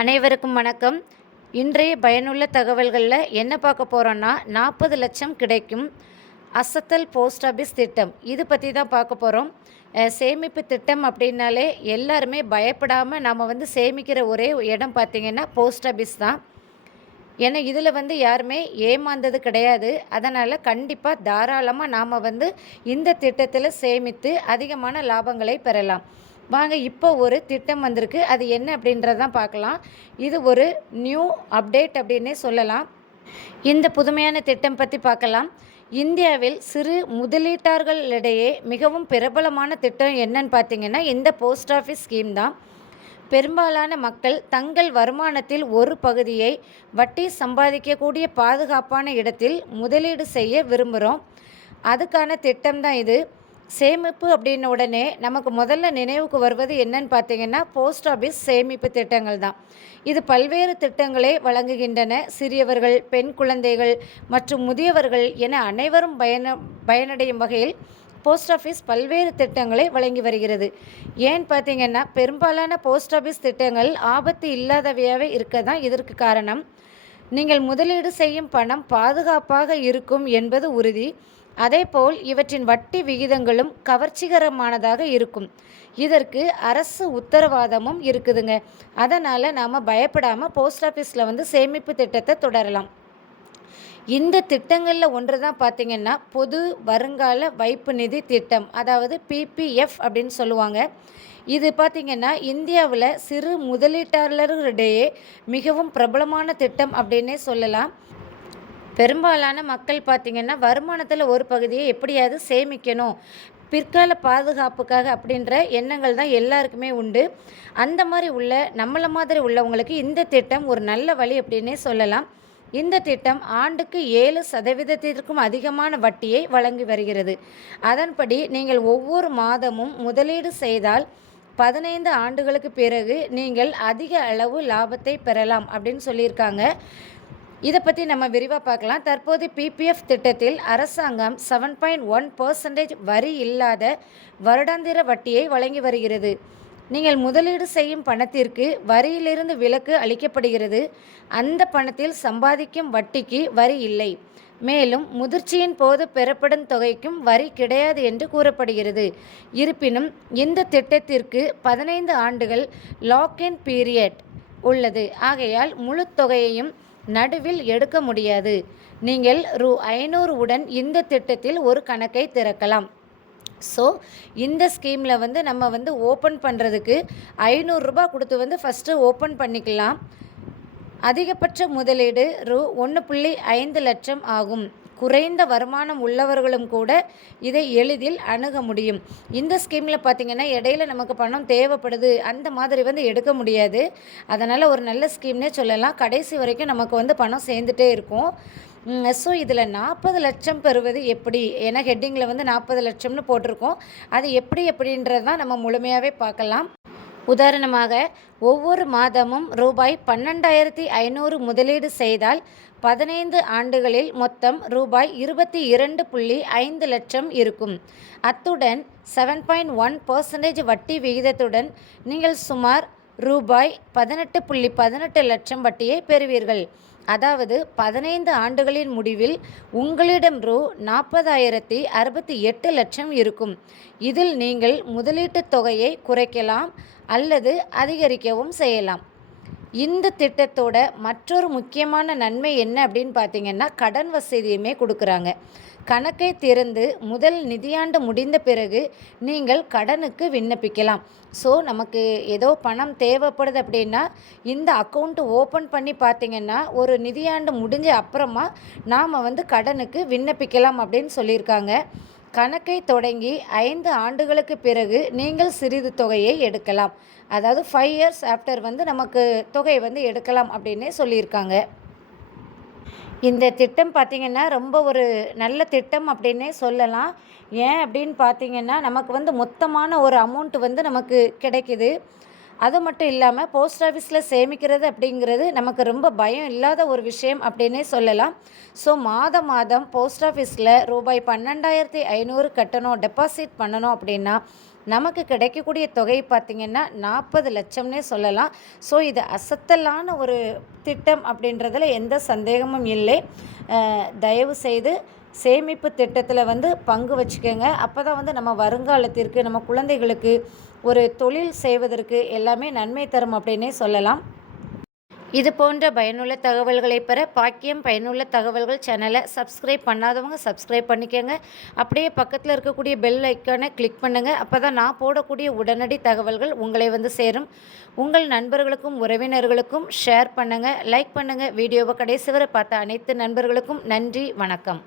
அனைவருக்கும் வணக்கம். இன்றைய பயனுள்ள தகவல்களில் என்ன பார்க்க போகிறோன்னா நாற்பது லட்சம் கிடைக்கும் அசத்தல் போஸ்ட் ஆஃபீஸ் திட்டம். இது பற்றி தான் பார்க்க போகிறோம் சேமிப்பு திட்டம் அப்படின்னாலே எல்லாருமே பயப்படாமல் நம்ம வந்து சேமிக்கிற ஒரே இடம் பார்த்திங்கன்னா போஸ்ட் ஆஃபீஸ் தான். ஏன்னா இதில் வந்து யாருமே ஏமாந்தது கிடையாது. அதனால் கண்டிப்பாக தாராளமாக நாம் வந்து இந்த திட்டத்தில் சேமித்து அதிகமான லாபங்களை பெறலாம். வாங்க இப்போ ஒரு திட்டம் வந்திருக்கு. அது என்ன அப்படின்றதான் பார்க்கலாம். இது ஒரு நியூ அப்டேட் அப்படின்னே சொல்லலாம். இந்த புதுமையான திட்டம் பற்றி பார்க்கலாம். இந்தியாவில் சிறு முதலீட்டாளர்களிடையே மிகவும் பிரபலமான திட்டம் என்னன்னு பார்த்தீங்கன்னா இந்த போஸ்ட் ஆஃபீஸ் ஸ்கீம் தான். பெரும்பாலான மக்கள் தங்கள் வருமானத்தில் ஒரு பகுதியை வட்டி சம்பாதிக்கக்கூடிய பாதுகாப்பான இடத்தில் முதலீடு செய்ய விரும்புகிறோம் அதுக்கான திட்டம் தான் இது. சேமிப்பு அப்படின்ன உடனே நமக்கு முதல்ல நினைவுக்கு வருவது என்னன்னு பார்த்தீங்கன்னா போஸ்ட் ஆஃபீஸ் சேமிப்பு திட்டங்கள் தான். இது பல்வேறு திட்டங்களை வழங்குகின்றன. சிறியவர்கள் பெண் குழந்தைகள் மற்றும் முதியவர்கள் என அனைவரும் பயன பயனடையும் வகையில் போஸ்ட் ஆஃபீஸ் பல்வேறு திட்டங்களை வழங்கி வருகிறது. ஏன் பார்த்தீங்கன்னா பெரும்பாலான போஸ்ட் ஆஃபீஸ் திட்டங்கள் ஆபத்து இல்லாதவையாகவே இருக்க தான் இதற்கு காரணம். நீங்கள் முதலீடு செய்யும் பணம் பாதுகாப்பாக இருக்கும் என்பது உறுதி. அதேபோல் இவற்றின் வட்டி விகிதங்களும் கவர்ச்சிகரமானதாக இருக்கும். இதற்கு அரசு உத்தரவாதமும் இருக்குதுங்க. அதனால் நாம் பயப்படாமல் போஸ்ட் ஆஃபீஸில் வந்து சேமிப்பு திட்டத்தை தொடரலாம். இந்த திட்டங்களில் ஒன்று தான் பார்த்திங்கன்னா பொது வருங்கால வைப்பு நிதி திட்டம் அதாவது பிபிஎஃப் அப்படின்னு சொல்லுவாங்க. இது பார்த்திங்கன்னா இந்தியாவில் சிறு முதலீட்டாளர்களிடையே மிகவும் பிரபலமான திட்டம் அப்படின்னே சொல்லலாம். பெரும்பாலான மக்கள் பார்த்திங்கன்னா வருமானத்தில் ஒரு பகுதியை எப்படியாவது சேமிக்கணும் பிற்கால பாதுகாப்புக்காக அப்படின்ற எண்ணங்கள் தான் எல்லாருக்குமே உண்டு. அந்த மாதிரி உள்ள நம்மளை மாதிரி உள்ளவங்களுக்கு இந்த திட்டம் ஒரு நல்ல வழி அப்படின்னே சொல்லலாம். இந்த திட்டம் ஆண்டுக்கு ஏழு சதவீதத்திற்கும் அதிகமான வட்டியை வழங்கி வருகிறது. அதன்படி நீங்கள் ஒவ்வொரு மாதமும் முதலீடு செய்தால் பதினைந்து ஆண்டுகளுக்கு பிறகு நீங்கள் அதிக அளவு லாபத்தை பெறலாம் அப்படின்னு சொல்லியிருக்காங்க. இதை பற்றி நம்ம விரிவாக பார்க்கலாம். தற்போது பிபிஎஃப் திட்டத்தில் அரசாங்கம் செவன் பாயிண்ட் ஒன் பர்சன்டேஜ் வரி இல்லாத வருடாந்திர வட்டியை வழங்கி வருகிறது. நீங்கள் முதலீடு செய்யும் பணத்திற்கு வரியிலிருந்து விலக்கு அளிக்கப்படுகிறது. அந்த பணத்தில் சம்பாதிக்கும் வட்டிக்கு வரி இல்லை. மேலும் முதிர்ச்சியின் போது பெறப்படும் தொகைக்கும் வரி கிடையாது என்று கூறப்படுகிறது. இருப்பினும் இந்த திட்டத்திற்கு பதினைந்து ஆண்டுகள் லாக் இன் பீரியட் உள்ளது. ஆகையால் முழு தொகையையும் நடுவில் எடுக்க முடியாது. நீங்கள் ரூ ஐநூறு உடன் இந்த திட்டத்தில் ஒரு கணக்கை திறக்கலாம். ஸோ இந்த ஸ்கீமில் வந்து நம்ம வந்து ஓப்பன் பண்ணுறதுக்கு ஐநூறுரூபா கொடுத்து வந்து ஃபஸ்ட்டு ஓப்பன் பண்ணிக்கலாம். அதிகபட்ச முதலீடு ரூ ஒன்று புள்ளி ஐந்து லட்சம் ஆகும். குறைந்த வருமானம் உள்ளவர்களும் கூட இதை எளிதில் அணுக முடியும். இந்த ஸ்கீமில் பார்த்திங்கன்னா இடையில நமக்கு பணம் தேவைப்படுது. அந்த மாதிரி வந்து எடுக்க முடியாது. அதனால் ஒரு நல்ல ஸ்கீம்னே சொல்லலாம். கடைசி வரைக்கும் நமக்கு வந்து பணம் சேர்ந்துட்டே இருக்கும். ஸோ இதில் நாற்பது லட்சம் பெறுவது எப்படி? ஏன்னா ஹெட்டிங்கில் வந்து நாற்பது லட்சம்னு போட்டிருக்கோம். அது எப்படி எப்படின்றது தான் நம்ம முழுமையாகவே பார்க்கலாம். உதாரணமாக ஒவ்வொரு மாதமும் ரூபாய் பன்னெண்டாயிரத்தி ஐநூறு முதலீடு செய்தால் பதினைந்து ஆண்டுகளில் மொத்தம் ரூபாய் இருபத்தி இரண்டு புள்ளி ஐந்து லட்சம் இருக்கும். அத்துடன் செவன் பாயிண்ட் ஒன் பர்சன்டேஜ் வட்டி விகிதத்துடன் நீங்கள் சுமார் ரூபாய் பதினெட்டு புள்ளி பதினெட்டு லட்சம் வட்டியை பெறுவீர்கள். அதாவது பதினைந்து ஆண்டுகளின் முடிவில் உங்களிடம் ரூ. நாற்பதாயிரத்தி அறுபத்தி எட்டு லட்சம் இருக்கும். இதில் நீங்கள் முதலீட்டுத் தொகையை குறைக்கலாம். அல்லது அதிகரிக்கவும் செய்யலாம். இந்த திட்டத்தோட மற்றொரு முக்கியமான நன்மை என்ன அப்படின்னு பார்த்தீங்கன்னா கடன் வசதியுமே கொடுக்குறாங்க. கணக்கை திறந்து முதல் நிதியாண்டு முடிந்த பிறகு நீங்கள் கடனுக்கு விண்ணப்பிக்கலாம். ஸோ நமக்கு ஏதோ பணம் தேவைப்படுது அப்படின்னா இந்த அக்கௌண்ட்டு ஓப்பன் பண்ணி பார்த்தீங்கன்னா ஒரு நிதியாண்டு முடிஞ்ச அப்புறமா நாம் வந்து கடனுக்கு விண்ணப்பிக்கலாம் அப்படின்னு சொல்லியிருக்காங்க. கணக்கை தொடங்கி ஐந்து ஆண்டுகளுக்கு பிறகு நீங்கள் சிறிது தொகையை எடுக்கலாம். அதாவது ஃபைவ் இயர்ஸ் ஆஃப்டர் வந்து நமக்கு தொகையை வந்து எடுக்கலாம் அப்படின்னே சொல்லியிருக்காங்க. இந்த திட்டம் பார்த்திங்கன்னா ரொம்ப ஒரு நல்ல திட்டம் அப்படின்னே சொல்லலாம். ஏன் அப்படின்னு பார்த்திங்கன்னா நமக்கு வந்து மொத்தமான ஒரு அமௌண்ட் வந்து நமக்கு கிடைக்குது. அது மட்டும் இல்லாமல் போஸ்ட் ஆஃபீஸில் சேமிக்கிறது அப்படிங்கிறது நமக்கு ரொம்ப பயம் இல்லாத ஒரு விஷயம் அப்படின்னே சொல்லலாம். ஸோ மாதம் மாதம் போஸ்ட் ஆஃபீஸில் ரூபாய் பன்னெண்டாயிரத்தி ஐநூறு கட்டணும் டெபாசிட் பண்ணணும் அப்படின்னா நமக்கு கிடைக்கக்கூடிய தொகை பார்த்திங்கன்னா நாற்பது லட்சம்னே சொல்லலாம். ஸோ இது அசத்தலான ஒரு திட்டம் அப்படின்றதில் எந்த சந்தேகமும் இல்லை. தயவு செய்து சேமிப்பு திட்டத்தில் வந்து பங்கு வச்சுக்கோங்க. அப்போ தான் வந்து நம்ம வருங்காலத்திற்கு நம்ம குழந்தைகளுக்கு ஒரு தொழில் செய்வதற்கு எல்லாமே நன்மை தரும் அப்படின்னே சொல்லலாம். இது போன்ற பயனுள்ள தகவல்களை பெற பாக்கியம் பயனுள்ள தகவல்கள் சேனலை சப்ஸ்கிரைப் பண்ணாதவங்க சப்ஸ்கிரைப் பண்ணிக்கோங்க. அப்படியே பக்கத்தில் இருக்கக்கூடிய பெல் ஐக்கானை கிளிக் பண்ணுங்கள் அப்போ தான் நான் போடக்கூடிய உடனடி தகவல்கள் உங்களை வந்து சேரும். உங்கள் நண்பர்களுக்கும் உறவினர்களுக்கும் ஷேர் பண்ணுங்கள் லைக் பண்ணுங்கள் வீடியோவை கடைசி வரை பார்த்த அனைத்து நண்பர்களுக்கும் நன்றி வணக்கம்.